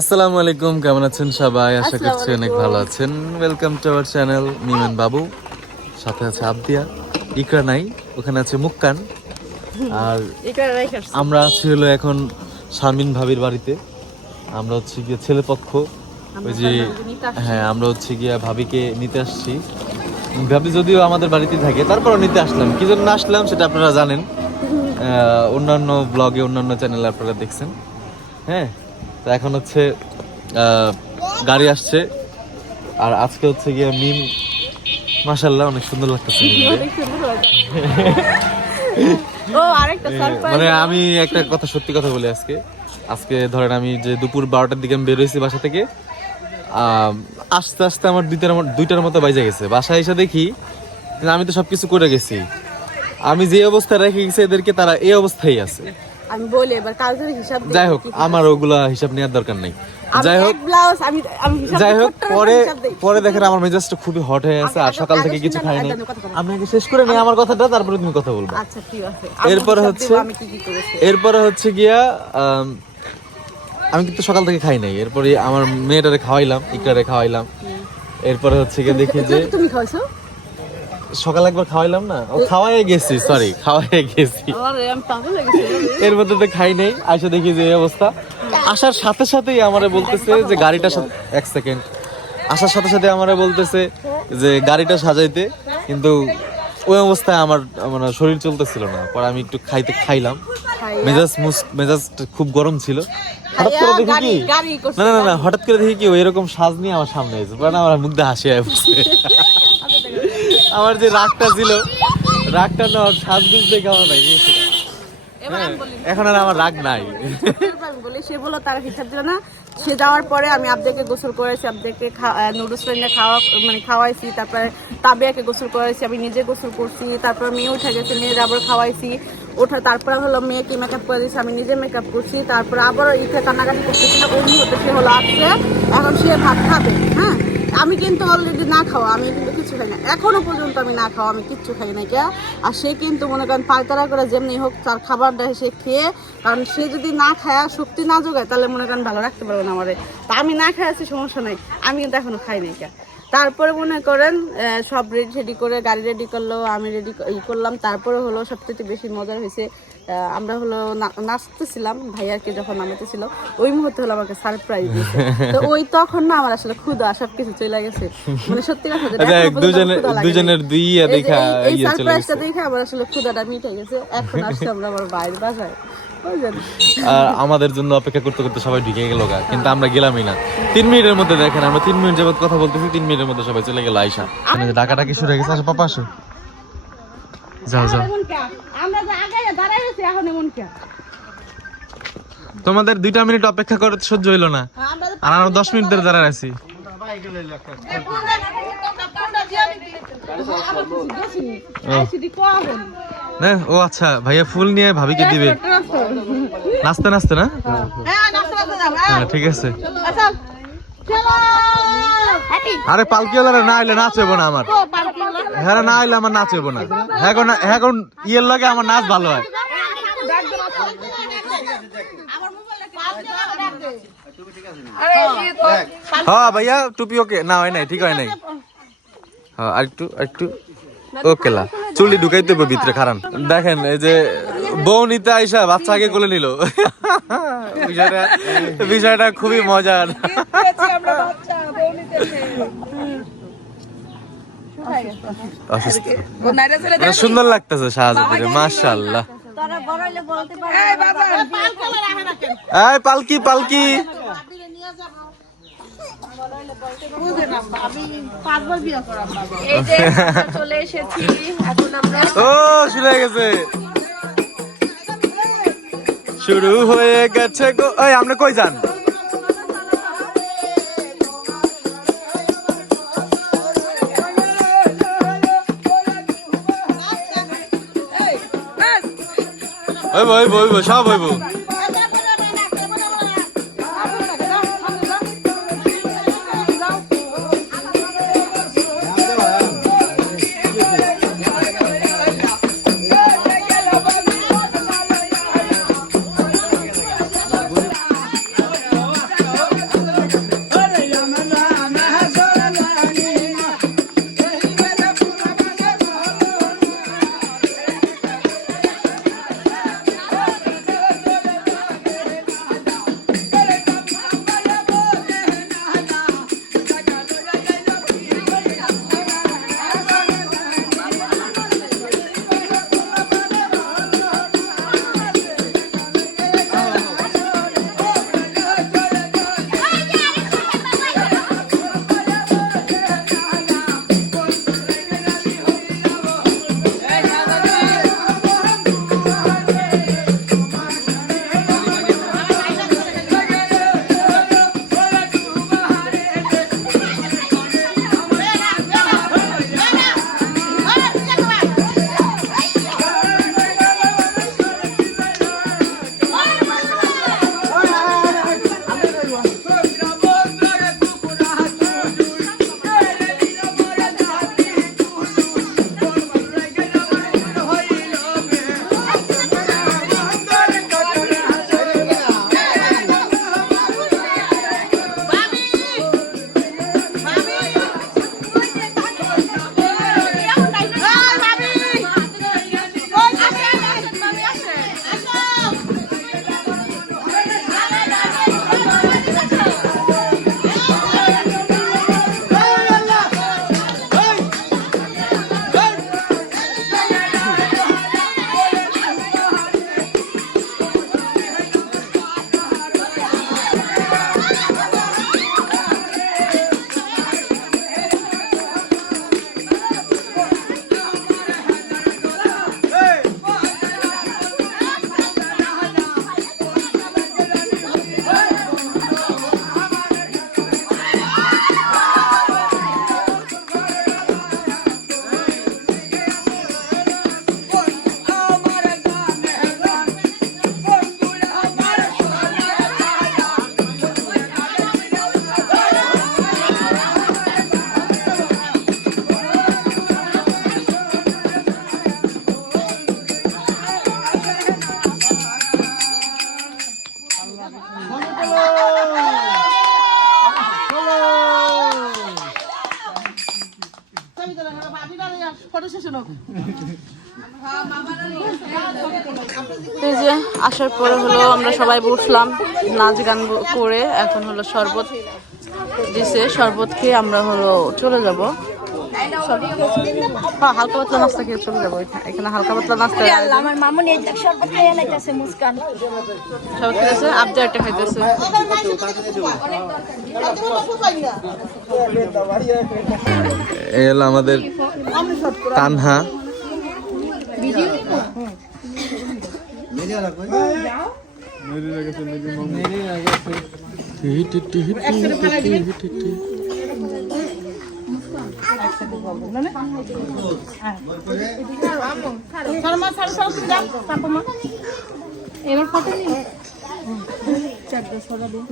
আসসালামু আলাইকুম, কেমন আছেন সবাই? আশা করছি অনেক ভালো আছেন। ওয়েলকাম টু আওয়ার চ্যানেল মিমেন বাবু। সাথে আছে আবদিয়া, ইকরা নাই, ওখানে আছে মুক্কান। আর আমরা আছি হলো এখন শারমিন ভাবির বাড়িতে। আমরা হচ্ছে গিয়ে ছেলে পক্ষ, ওই যে হ্যাঁ, আমরা হচ্ছে গিয়ে ভাবিকে নিতে আসছি। ভাবি যদিও আমাদের বাড়িতে থাকে, তারপরও নিতে আসলাম। কি জন্য আসলাম সেটা আপনারা জানেন, অন্যান্য ব্লগে অন্যান্য চ্যানেলে আপনারা দেখছেন। হ্যাঁ, তো এখন হচ্ছে গাড়ি আসছে। আর আজকে হচ্ছে গিয়ে মিম, মাশাআল্লাহ অনেক সুন্দর লাগতেছে। মানে আমি একটা কথা, সত্যি কথা বলি, আজকে ধরেন আমি যে দুপুর 12টার দিকে আমি বের হয়েছি বাসা থেকে, আস্তে আস্তে আমার দুইটার মতো বাইজে গেছে। বাসায় এসে দেখি আমি তো সবকিছু করে গেছি, আমি যে অবস্থায় রেখে গেছি এদেরকে, তারা এই অবস্থায় আছে। আমি বলি এবার কাল থেকে হিসাব যাই হোক, আমার ওগুলা হিসাব নেওয়ার দরকার নেই। যাই হোক, পরে দেখেন আমার মেজাজটা খুবই হট হয়ে আছে। আর সকাল থেকে কিছু খাই নাই। আমি আগে শেষ করে নিই আমার কথাটা, তারপরে তুমি কথা বলবে। আচ্ছা ঠিক আছে। এরপরে হচ্ছে গিয়া আমি কিন্তু সকাল থেকে খাই নাই। এরপরে আমার মেয়েটারে খাওয়াইলাম, ইকরারে খাওয়াইলাম। এরপরে হচ্ছে গিয়ে দেখি যে তুমি খাওয়াইছো, সকালে একবার খাওয়াইলাম না, ও খাওয়াই গেছি, সরি খাওয়াই গেছি। এর মধ্যে তো খাই নাই। আইসা দেখি যে এই অবস্থা। আসার সাথে সাথেই আমারে বলতেছে যে গাড়িটা, এক সেকেন্ড, আসার সাথে সাথে আমারে বলতেছে যে গাড়িটা সাজাইতে, কিন্তু ওই অবস্থায় আমার মানে শরীর চলতেছিল না। পরে আমি একটু খাইলাম, মেজাজ খুব গরম ছিল। হঠাৎ করে দেখি কি, না হঠাৎ করে দেখি কি ওই এরকম সাজ নিয়ে আমার সামনে এসে পরে আমার মুখ দিয়ে হাসি আসছে। আমার যে রাগটা ছিল, রাগটা না সাজগুজ দেখে আমার নাই। এখন আর আমার রাগ নাই। সে বললো তার হিসাব দিল না। সে যাওয়ার পরে আমি আবদাকে গোসল করেছি, আবদাকে নুডলস ফ্রেন্ডে খাওয়াইছি, তারপরে তাবিয়াকে গোসল করেছি, আমি নিজে গোসল করছি, তারপর মেয়ে উঠে গেছে, মেয়ের আবার খাওয়াইছি, তারপরে হলো মেয়েকে মেকআপ করে দিয়েছি, আমি নিজে মেকআপ করছি। তারপরে আবার ইথে কান্নাকাটি করতেছিল, ওই মুহূর্তে সে হলো আসছে, এখন সে ভাত খাবে। হ্যাঁ, আমি কিন্তু অলরেডি না খাওয়া, আমি কিন্তু কিছু খাই না, এখনো পর্যন্ত আমি না খাওয়া, আমি কিচ্ছু খাই না। কে আর সে কিন্তু মনে করেন পায়তারা করে যেমনি হোক তার খাবারটা সে খেয়ে, কারণ সে যদি না খায়, শক্তি না যোগায়, তাহলে মনে করেন ভালো রাখতে পারবো না আমারে। তা আমি না খাই আছি, সমস্যা নাই, আমি কিন্তু এখনো খাই নাই। কে তারপরে মনে করেন সব রেডি করে গাড়ি রেডি করলো, আমি রেডি করলাম। তারপরে হলো সবচেয়ে বেশি মজার হয়েছে, আমরা হলো নাচতেছিলাম, ভাইয়াকে যখন নামাতেছিল ওই মুহূর্তে হলো আমাকে সারপ্রাইজ দিয়েছে। তো ওই তখন না আমার আসলে ক্ষুধা সবকিছু চলে গেছে, মানে সত্যি কথা দুজনের দুইয়া দেখা, এই সারপ্রাইজটা দেখে আমার আসলে ক্ষুধাটা মিটে গেছে। এখন আসছে আমরা আমার ভাইয়ের বাসায়। আমাদের জন্য অপেক্ষা করতে করতে সবাই ঢুকে গেল, কিন্তু আমরা গেলামই না। 3 মিনিটের মধ্যে দেখেন, আমরা 3 মিনিট যাবত কথা বলতেছি, 3 মিনিটের মধ্যে সবাই চলে গেল। আয়শা ডাকাটাকি শুরু হয়ে গেছে। আসো পাপা, আসো, যাও যাও। তোমাদের 2টা মিনিট অপেক্ষা করে সহ্য হইলো না, আর আমরা 10 মিনিট ধরে দাঁড়ায় আছি। ও আচ্ছা, ভাইয়া ফুল নিয়ে ভাবিকে দিবে নাচতে নাচতে, না? হ্যাঁ ঠিক আছে। আরে পালকিওয়ালারা না আইলে নাচ হইব না আমার। হ্যাঁ, না আইলে আমার নাচ হইব না। এখন ইয়ের লাগে আমার নাচ ভালো হয়। হ্যাঁ ভাইয়া, টুপি ওকে না হয় নাই, ঠিক হয় নাই। হ্যাঁ, আরেকটু ওকে লা, চুলি ঢুকাইতে হবে ভিতরে। খারান দেখেন, এই যে বউ নিতে আইসা বাচ্চা আগে কোলে নিল। বিষয়টা খুবই মজার। সুন্দর লাগতেছে শাহজাদিরে, মাশাআল্লাহ। এই পালকি পালকি, ও শুরু হয়ে গেছে, শুরু হয়ে গেছে গো। এই আপনি কই যান? সব হইব। এই যে আসার পরে হলো আমরা সবাই বসলাম নাচ গান করে, এখন হলো শরবত দিছে, শরবত খেয়ে আমরা হলো চলে যাব। হালকা পাতলা নাস্তা খেয়ে চলে যাবো। এখানে হালকা পাতলা নাস্তা আমার মামুনি শরবত খেয়ে নাইতেছে মুস্কান। সব খেতেছে, আবদা একটা খাইতেছে। এই হলো আমাদের তানহা।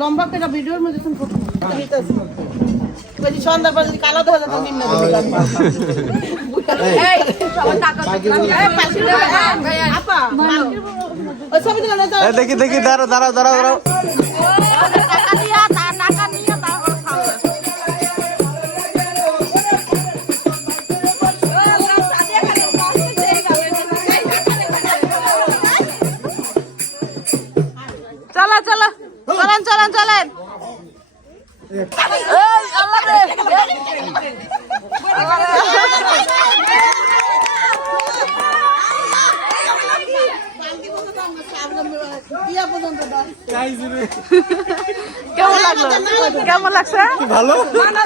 লম্বা করে ভিডিওর মধ্যে সন্ধ্যার পর যদি কালো দেখা যেত নিম্ন দেখি দেখি দাঁড়াও দাঁড়াও দাঁড়াও দাঁড়াও। চলো চলো চলেন চলেন চলেন। কেমন লাগলো? কেমন লাগছে? ভালো।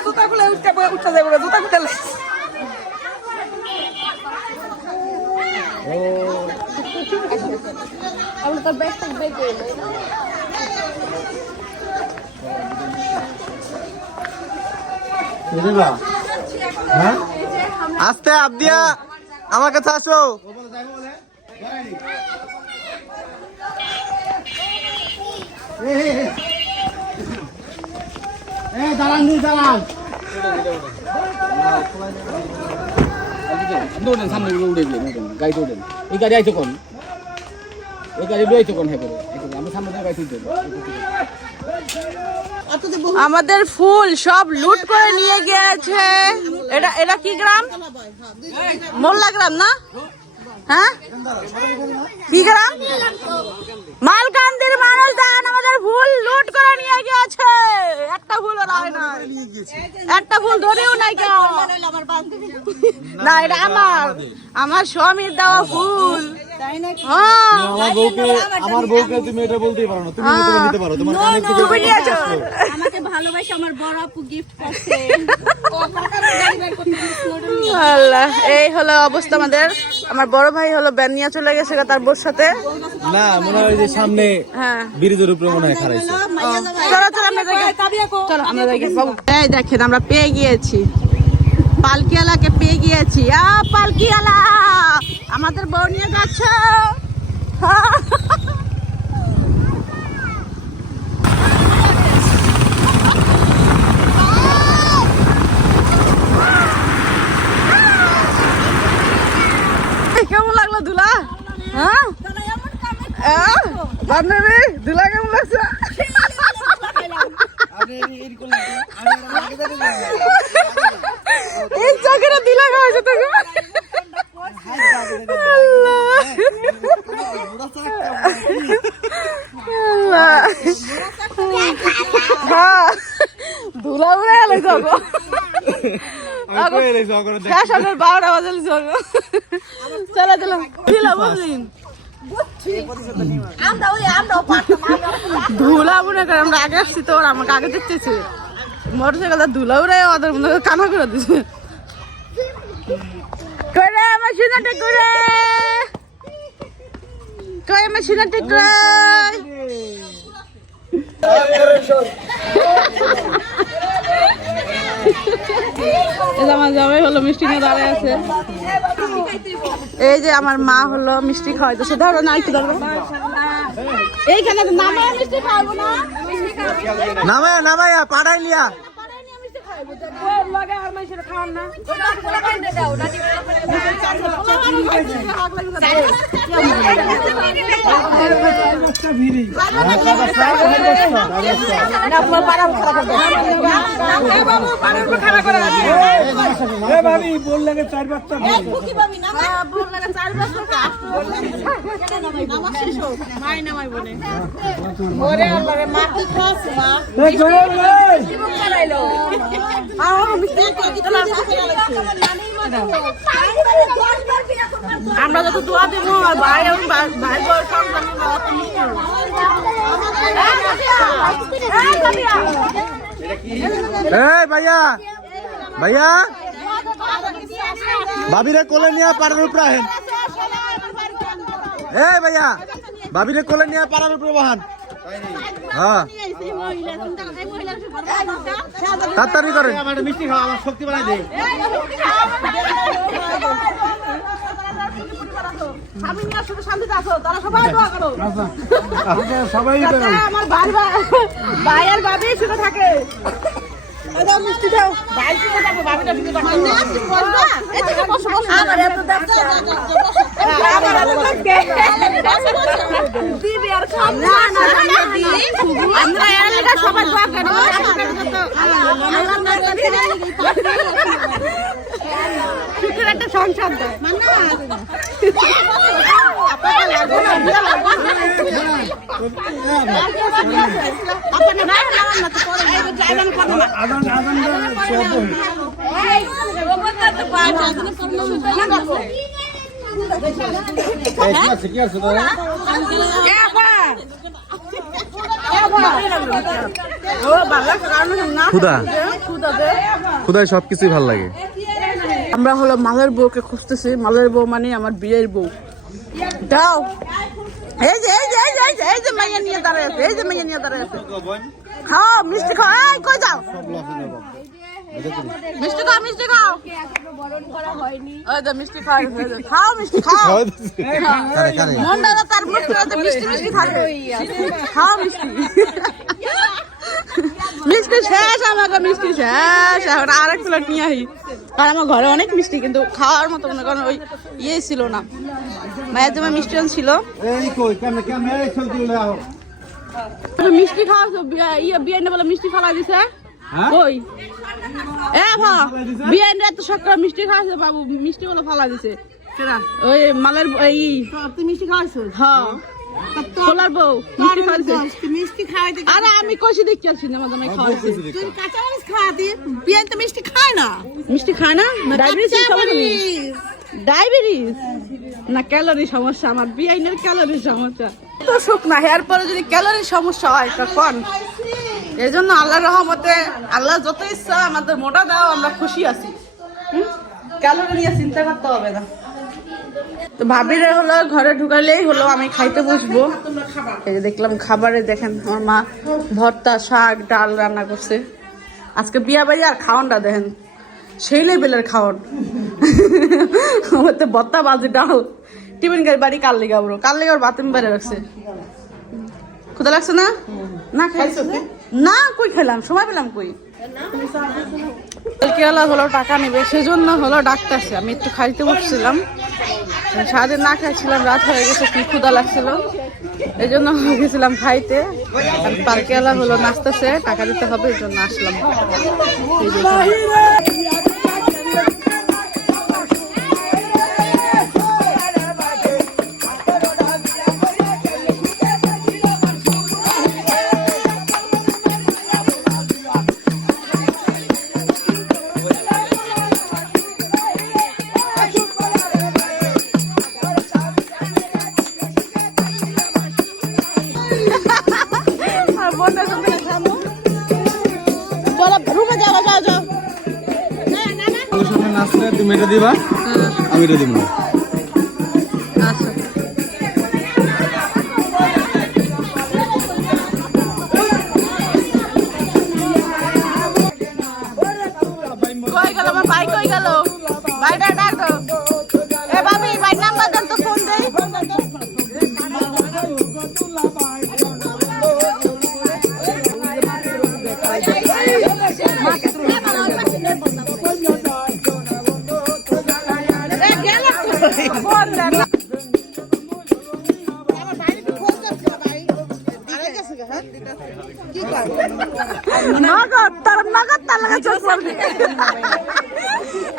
জুতা খুলে উঠতে যাবো, জুতা খুলে আস্তে আবদিয়া আমার কাছে আসো। দাঁড়ান দাঁড়ান সামনে উঠে গাড়িতে উঠেন। এই গাড়ি আইতো কোন? এই গাড়ি আইতো কোন? হ্যাঁ আমি সামনে গাড়ি তুলতে। আমাদের ফুল সব লুট করে নিয়ে গিয়েছে। এটা এটা কি গ্রাম? মোল্লা গ্রাম না? হ্যাঁ কি গ্রাম? মালকান্দির মানুষ দেন আমাদের ফুল লুট করে নিয়ে গিয়েছে। একটা ফুলও রায় না, একটা ফুল ধরেও নাই কেউ। না এটা আমার স্বামীর দেওয়া ফুল। আমার বউকে তুমি এটা বলতেই পারো না, তুমি এটা নিতে পারো। তোমার কানে থেকে তুমি নিয়েছো। আমাকে ভালোবাসে আমার বড় আপু গিফট করছে। আল্লাহ, এই হলো অবস্থা আমাদের। আমার বড় ভাই হলো ব্যান নিয়ে চলে গেছে তার বোর সাথে। না মনে হয় যে সামনে হ্যাঁ ব্রিজের উপরে মনে হয় খারাইছে। চলো চলো আমরা যাই, চলো আমরা যাই বাবু। এই দেখেন আমরা পেয়ে গিয়েছি, পালকিওয়ালাকে পেয়ে গিয়েছি। পালকিওয়ালা আমাদের বউ নিয়ে যাচ্ছ। কেমন লাগলো দুলা? হ্যাঁ বান্ধবী দুলা কেমন লাগছে? এই চাকরিটা দিলা খাওয়াছে তোকে। হ্যাঁ ধুলা উড়ে এলে যাবো। 12টা বাজে চলো চলো দিলা বুঝলিন ধুলা মনে করে আমরা আগে আসছি তো ওরা আমাকে আগে দেখতেছি। মোটরসাইকেল ধুলা উড়ে ওদের মনে কানা করে দিচ্ছে। করে আমার সিনাটে করে কই আমার সিনাটে করে আমার জামাই হলো মিষ্টি নিয়ে দাঁড়ায় আছে। এই যে আমার মা হলো মিষ্টি খাওয়াইতেছে। ধরো না একটু ধরো, এইখানে নামায় মিষ্টি খাওয়াবো না, নামায়া নামায়া পাড়াই লিয়া। আমরা যত দোয়া দেবো আর ভাই ভাই বড় ভাইয়া ভাইয়া ভাবিরে কোলে নিয়ে পাড়ার উপরে আহেন। ভাইয়া ভাবিরে কোলে নিয়ে পাড়ার উপরে বহান। হ্যাঁ তাড়াতাড়ি করেন। মিষ্টি খাওয়া আমার শক্তি বাড়াই দেয়। আমি নিয়ে শুধু শান্তিতে আছো, তারা সবাই দোয়া করো। সবাই আমার ভাই আর ভাবি শুধু থাকে। দাও মিষ্টি দাও। ভাই শুধু থাকো, ভাবিটা শুধু থাকো। এই থেকে বসো বসো। আমার এত দাম দিবি আর খাম না না দি। আমরা এলাকা সবাই দোয়া করো। আল্লাহ না শুধু একটা সংসার দাও। মান্না আপনাকে লাগবে না বিয়া লাগবে না। আপনাকে না না না তো করে এই ড্রাইভার করবে না। আদান এই ওপরটা তো পাঁচ আদান করলে না করব। কি আছে তোরা? খুদাই সবকিছুই ভাল লাগে। আমরা হলো মালের বউকে খুঁজতেছি। মালের বউ মানে আমার বিয়ের বউ। দাও এই যে এই যে এই যে এই যে এই যে মাইয়া নিয়ে দাঁড়ায় আছে। এই যে মাইয়া নিয়ে দাঁড়ায় আছে। খাও মিষ্টি খাও। এই কই যাও? মিষ্টি খাও মিষ্টি খাও। ওই যে মিষ্টি খাও। খাও মিষ্টি খাও। মনটা তার মুখে মিষ্টি মিষ্টি থাকে। খাও মিষ্টি। মিষ্টি শেষ, আমাকে মিষ্টি শেষ। এখন আরেক প্লেট নিয়ে আসি। আর আমার ঘরে অনেক মিষ্টি, কিন্তু খাওয়ার মতো মনে করেন ওই ইয়ে ছিল না। মায়ের তোমার মিষ্টি ছিল। মিষ্টি খাওয়াছো ইয়ে বিয়ে বলে মিষ্টি ফালা দিছে। কই বিয়ে এত সকাল মিষ্টি খাওয়াছে বাবু। মিষ্টি বলে ফালা দিছে। ওই মালের এই মিষ্টি খাওয়াইছো? হ্যাঁ খোলার বউ মিষ্টি খাওয়াইছে। মিষ্টি খাওয়াইতে আরে আমি কইছি দেখছি সিনেমা দামে খাওয়াইছে। তুই কাঁচা মরিচ খাওয়াতি। বিয়ে তো মিষ্টি খায় না। মিষ্টি খায় না? ডায়াবেটিস ডায়াবেটিস না ক্যালোরি সমস্যা। আমার বিআইনের ক্যালোরির সমস্যা তো সুখ না। এর পরে যদি ক্যালোরির সমস্যা হয় তখন এই জন্য আল্লাহর রহমতে আল্লাহ যত ইচ্ছা আমাদের মোটা দাও, আমরা খুশি আছি। ক্যালোরি নিয়ে চিন্তা করতে হবে না। তো ভাবিরে হলো ঘরে ঢুকালেই হলো আমি খাইতে বসবো। এই যে দেখলাম খাবারে দেখেন আমার মা ভর্তা শাক ডাল রান্না করছে। আজকে বিয়া বাড়ি আর খাওয়ানটা দেখেন সেই লেভেলের খাওয়ান। আমার তো ভর্তা বাজি ডাল টিফিন গাড়ি বাড়ি কাল লেগে আবরো কাল লেগে বাতিম বেড়ে রাখছে। ক্ষুধা লাগছে না? না খাইছো না? কই খেলাম, সময় পেলাম কই। কেলা হলো টাকা নেবে সেজন্য হলো ডাকতেছে। আমি একটু খাইতে বসছিলাম, সারাদিন না খাইছিলাম, রাত হয়ে গেছে, কি ক্ষুধা লাগছিল এই জন্য গেছিলাম খাইতে। পালকেলা হলো নাচতেছে, টাকা দিতে হবে এই জন্য আসলাম। তুমি এটা দিবা, আমি এটা দিব। কই গেল আমার ভাই? কই গেল ভাইটা? ডাকো এ ভাবি, ভাই নাম্বার দেন তো, ফোন দেই। তার লাগে চোখ পড়বে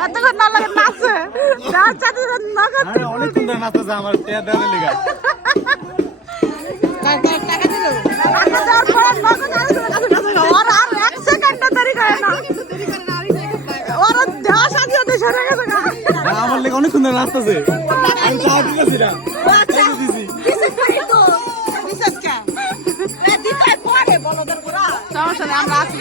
এতক্ষণ না লাগে নাচে যার চাচি নগদ আরে অনেকক্ষণ ধরে নাচতেছে আমার টেয়া দেওয়ার লেগে টাকা দেওয়ার পরে নগদ ওরা আর এক সেকেন্ড দেরি করে না ওরা দেওয়া সাথে সাথে সরে গেছে গা। আমার লেগে অনেকক্ষণ ধরে নাচতেছে আমি চাওয়া দিতেছি না দিছি সমস্যা নেই আমরা আছি